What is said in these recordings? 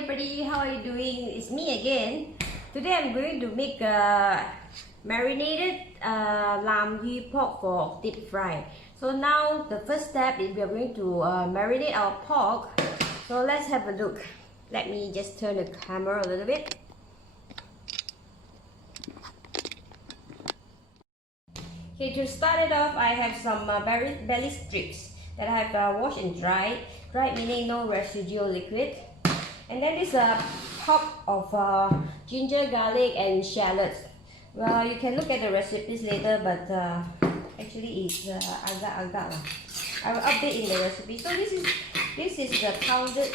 everybody, how are you doing? It's me again. Today I'm going to make a marinated lam yu pork for deep fry. So now the first step is we are going to marinate our pork. So let's have a look. Let me just turn the camera a little bit. Okay, to start it off, I have some belly strips that I have washed and dried. Dried meaning no residual liquid. And then this top of ginger, garlic and shallots. Well, you can look at the recipes later, but actually it's agak-agak lah. I will update in the recipe. So this is the pounded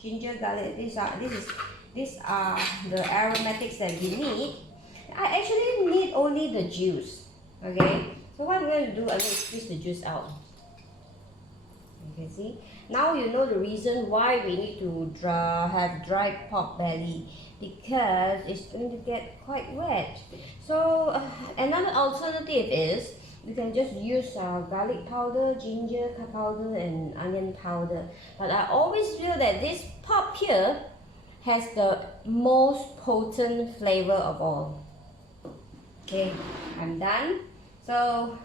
ginger, garlic. These are the aromatics that we need. I actually need only the juice. Okay. So what I'm going to do, I'm going to squeeze the juice out. You can see. Now you know the reason why we need to have dried pork belly, because it's going to get quite wet. So another alternative is you can just use garlic powder, ginger powder and onion powder. But I always feel that this pork here has the most potent flavor of all. Okay, I'm done. So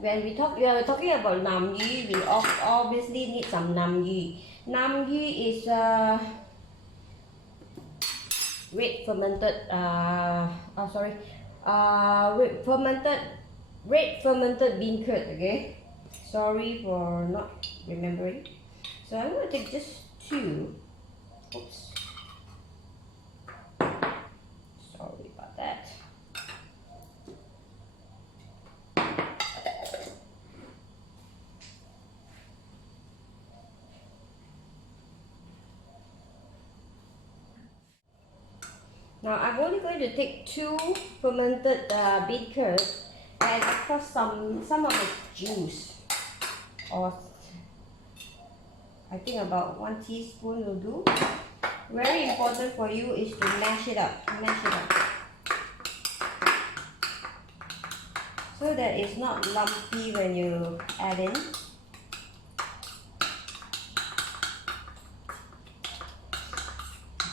when we are talking about nam yu, we obviously need some nam yu. Nam yu is red fermented beancurd. Okay, sorry for not remembering. So I'm going to take just 2. Oops, sorry about that. Now I'm only going to take 2 fermented beancurd and of course some of the juice, or I think about 1 teaspoon will do. Very important for you is to mash it up, so that it's not lumpy when you add in.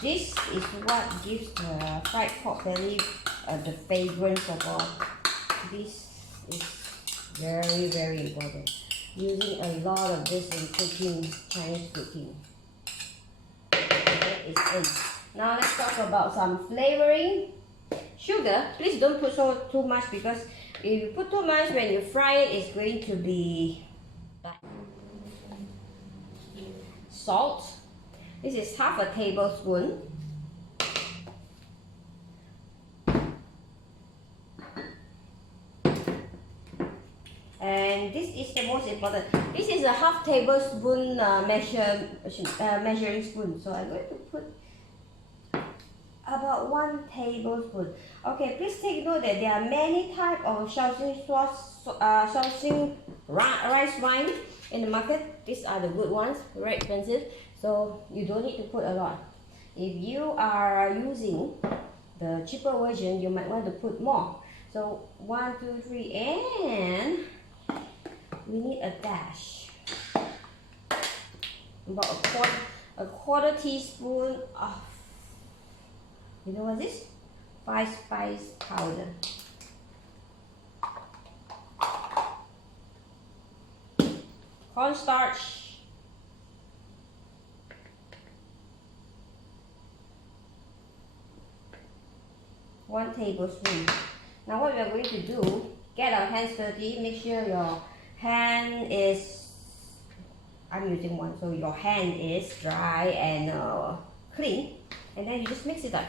This is what gives the fried pork belly the fragrance of all. This is very, very important. Using a lot of this in cooking, Chinese cooking. Okay, it's in. Now let's talk about some flavoring. Sugar, please don't put too much, because if you put too much when you fry it, it's going to be bad. Salt. This is half a tablespoon. And this is the most important. This is a half tablespoon measuring spoon. So I'm going to put about 1 tablespoon. Okay, please take note that there are many types of Shaoxing rice wine in the market. These are the good ones, very expensive. So you don't need to put a lot. If you are using the cheaper version, you might want to put more. So 1, 2, 3, and we need a dash. About a quarter teaspoon of, you know what this? 5-spice powder. Cornstarch. 1 tablespoon. Now what we are going to do, get our hands dirty, make sure your hand is, I'm using one, so your hand is dry and clean, and then you just mix it up.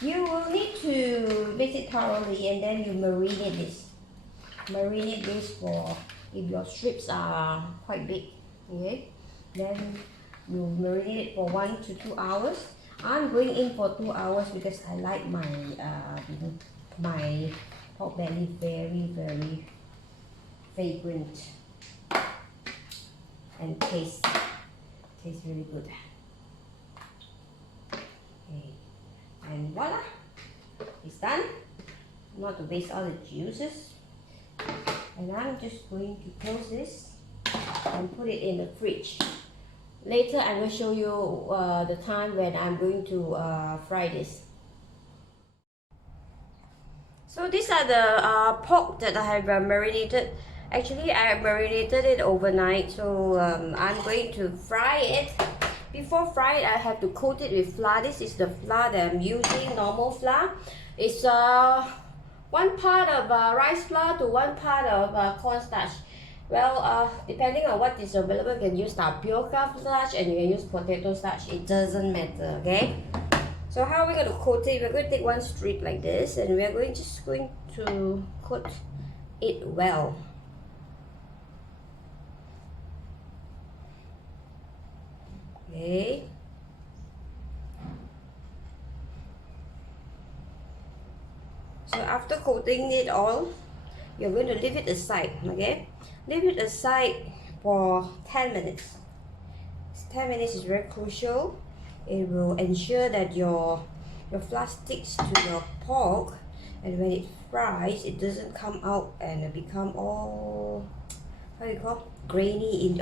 You will need to mix it thoroughly, and then you marinate this. Marinate this for, if your strips are quite big, okay, then you marinate it for 1 to 2 hours. I'm going in for 2 hours because I like my my pork belly very, very fragrant and tastes really good. Okay, and voila, it's done. Not to waste all the juices. And I'm just going to close this. and put it in the fridge. Later I will show you the time when I'm going to fry this. So these are the pork that I have marinated. Actually, I marinated it overnight, so I'm going to fry it. Before frying, I have to coat it with flour. This is the flour that I'm using, normal flour. It's 1 part of rice flour to 1 part of cornstarch. Well, depending on what is available, you can use tapioca starch and you can use potato starch. It doesn't matter, okay? So how are we going to coat it? We're going to take 1 strip like this, and we're just going to coat it well. Okay. So after coating it all, you're going to leave it aside, okay? Leave it aside for 10 minutes. 10 minutes is very crucial. It will ensure that your flour sticks to your pork, and when it fries, it doesn't come out and become all, how you call, grainy,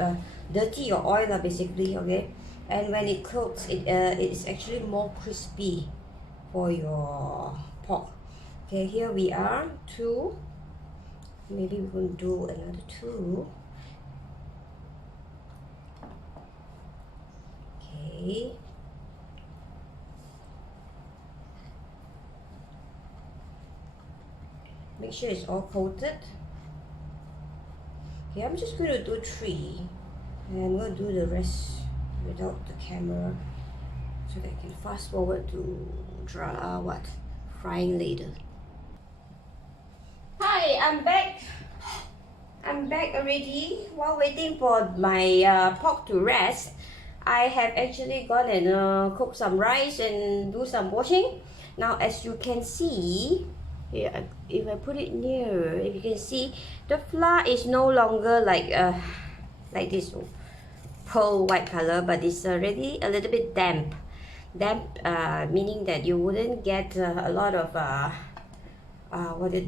dirty your oil basically, okay? And when it cooks, it is actually more crispy for your pork. Okay, here we are, 2. Maybe we're going to do another 2. Okay. Make sure it's all coated. Okay, I'm just going to do 3. And I'm going to do the rest without the camera, so that I can fast forward to frying later. Hi, I'm back. I'm back already. While waiting for my pork to rest, I have actually gone and cooked some rice and do some washing. Now, as you can see, here, if I put it nearer, if you can see, the flour is no longer like this pearl white color, but it's already a little bit damp. Meaning that you wouldn't get a lot of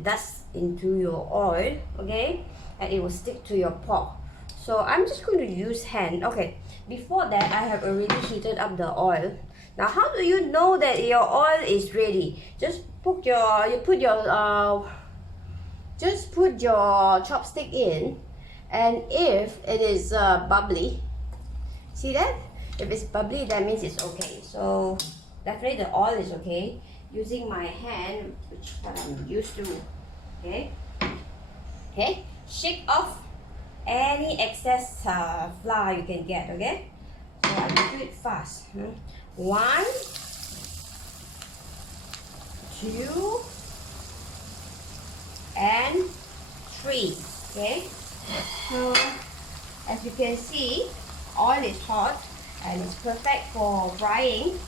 dust into your oil, okay, and it will stick to your pork. So I'm just going to use hand. Okay, before that I have already heated up the oil. Now, how do you know that your oil is ready? Just put your chopstick in, and if it is bubbly, see that? If it's bubbly, that means it's okay. So definitely the oil is okay. Using my hand, which what I'm used to. Okay. Okay. Shake off any excess flour you can get. Okay. So I will do it fast. 1, 2, and 3. Okay. So as you can see, oil is hot and it's perfect for frying.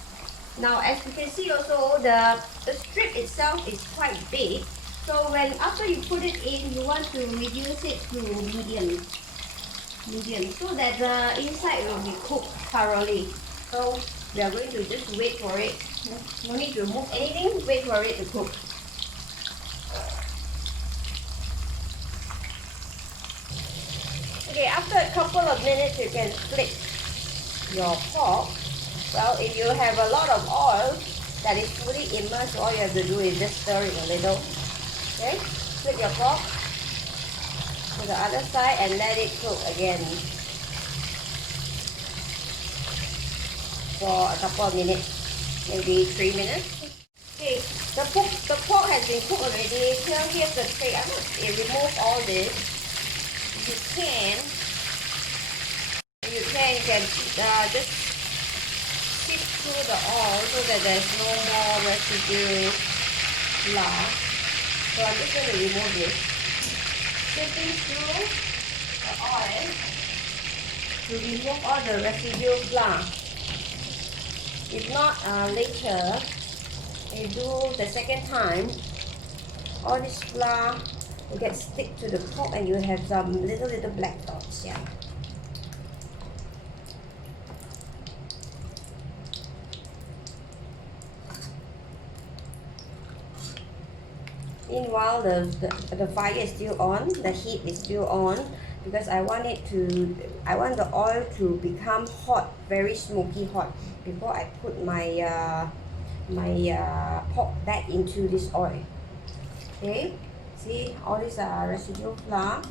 Now, as you can see also, the strip itself is quite big. So when after you put it in, you want to reduce it to medium, so that the inside will be cooked thoroughly. So we are going to just wait for it. No need to remove anything, wait for it to cook. Okay, after a couple of minutes, you can flip your pork. Well, if you have a lot of oil that is fully immersed, all you have to do is just stir it a little. Okay, flip your pork to the other side and let it cook again for a couple of minutes, maybe 3 minutes. Okay, the pork has been cooked already. Here's the trick. I'm going to remove all this. You can just sift through the oil so that there's no more residue flour. So I'm just going to remove this. Sifting through the oil to remove all the residue flour. If not, later, you do the second time, all this flour will get stick to the pork and you have some little black dots. Yeah. Meanwhile, the fire is still on, the heat is still on. because I want the oil to become hot, very smoky hot, before I put my pork back into this oil. Okay, see all these residual flour.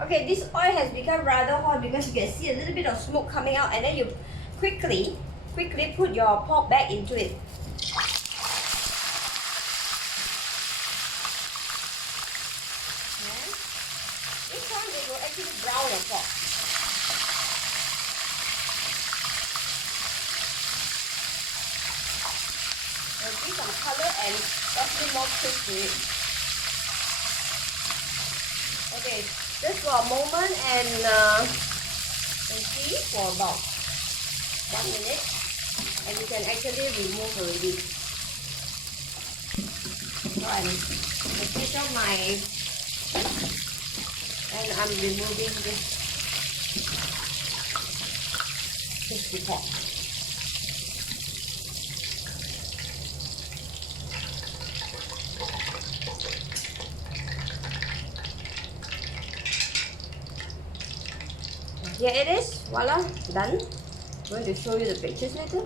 Okay, this oil has become rather hot because you can see a little bit of smoke coming out, and then you quickly put your pork back into it. Yeah. This time it will actually brown your pork. And give some color and definitely more crisp to it. Okay, just for a moment and see for about 1 minute, and you can actually remove already. So I'm switch on and I'm removing this pork. Here it is, voila, done. I'm going to show you the pictures later.